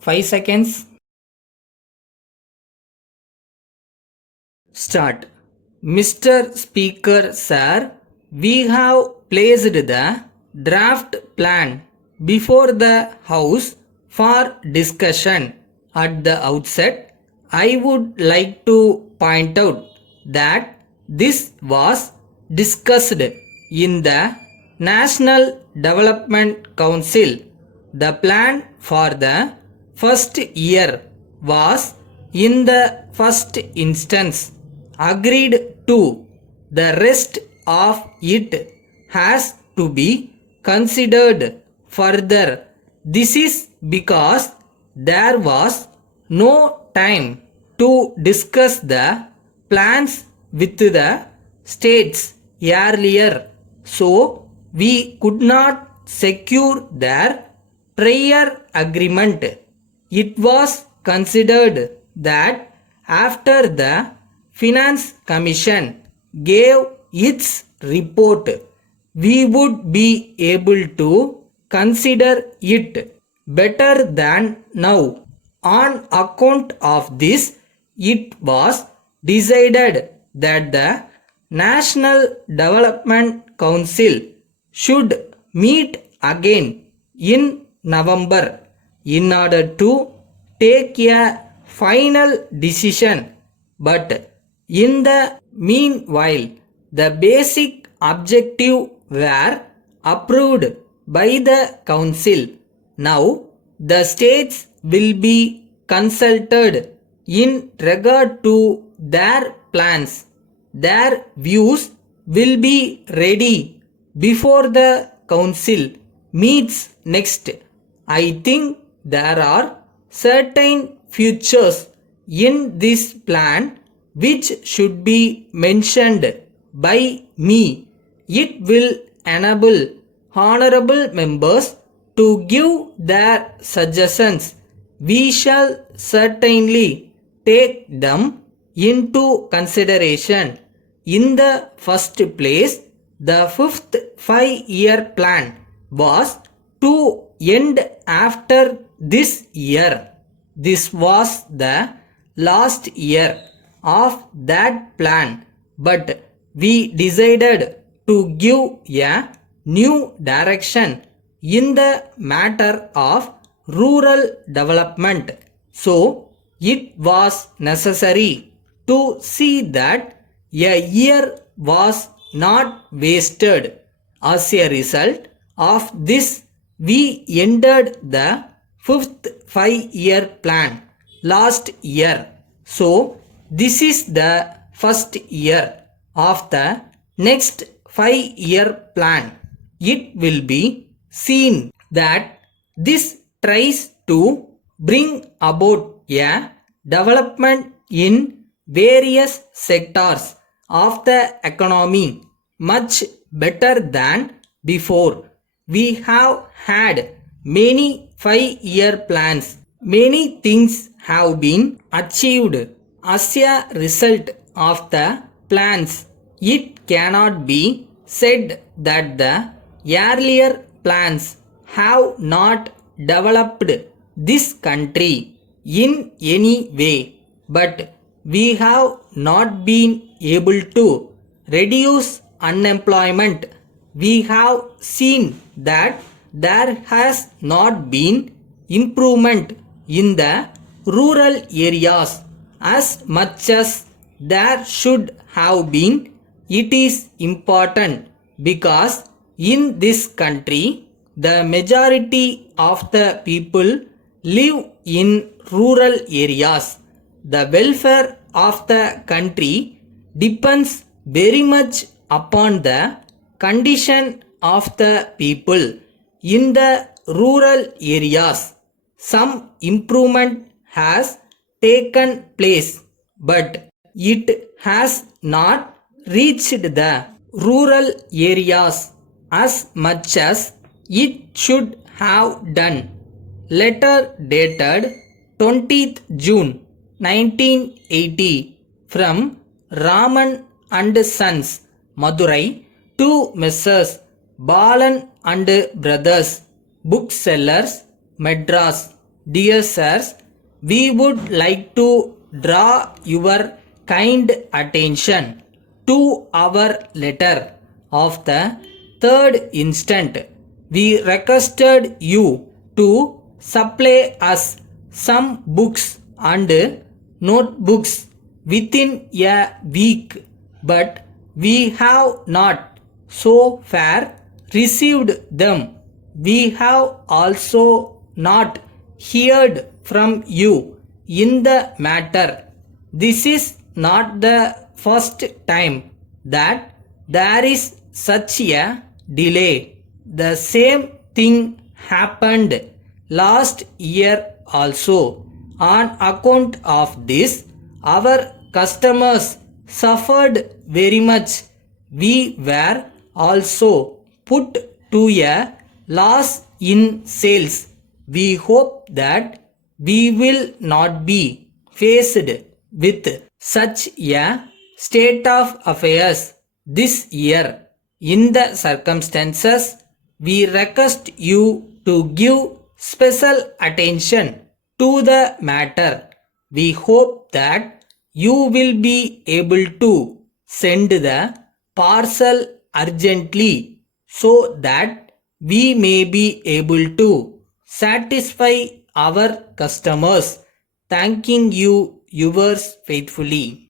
5 seconds. Start. Mr. Speaker, sir, we have placed the draft plan before the House for discussion. At the outset, I would like to point out that this was discussed in the National Development Council. The plan for the first year was in the first instance agreed to. The rest of it has to be considered further. This is because there was no time to discuss the plans with the states earlier, so we could not secure their prior agreement. It was considered that after the Finance Commission gave its report, we would be able to consider it better than now. On account of this, it was decided that the National Development Council should meet again in November in order to take a final decision. But in the meanwhile, the basic objective were approved by the Council. Now, the states will be consulted in regard to their plans. Their views will be ready before the Council meets next. I think there are certain features in this plan which should be mentioned by me. It will enable honorable members to give their suggestions. We shall certainly take them into consideration. In the first place, the fifth 5-year plan was to end after this year. This was the last year of that plan, but we decided to give a new direction in the matter of rural development. So, it was necessary to see that a year was not wasted. As a result of this, we ended the fifth 5-year plan last year. So, this is the first year of the next 5-year plan. It will be seen that this tries to bring about a development in various sectors of the economy much better than before. We have had many 5-year plans. Many things have been achieved as a result of the plans. It cannot be said that the earlier plans have not developed this country in any way, but we have not been able to reduce unemployment. We have seen that there has not been improvement in the rural areas as much as there should have been. It is important because in this country the majority of the people live in rural areas. The welfare of the country depends very much upon the condition of the people in the rural areas. Some improvement has taken place, but it has not reached the rural areas as much as it should have done. Letter dated 20th June 1980 from Raman and Sons, Madurai, to Messrs. Balan and Brothers, Booksellers, Madras. Dear sirs, we would like to draw your kind attention to our letter of the 3rd instant. We requested you to supply us some books and notebooks within a week, but we have not so far received them. We have also not heard from you in the matter. This is not the first time that there is such a delay. The same thing happened last year also. On account of this, our customers suffered very much. We were also put to a loss in sales. We hope that we will not be faced with such a state of affairs this year. In the circumstances, we request you to give special attention to the matter. We hope that you will be able to send the parcel urgently so that we may be able to satisfy our customers. Thanking you, yours faithfully.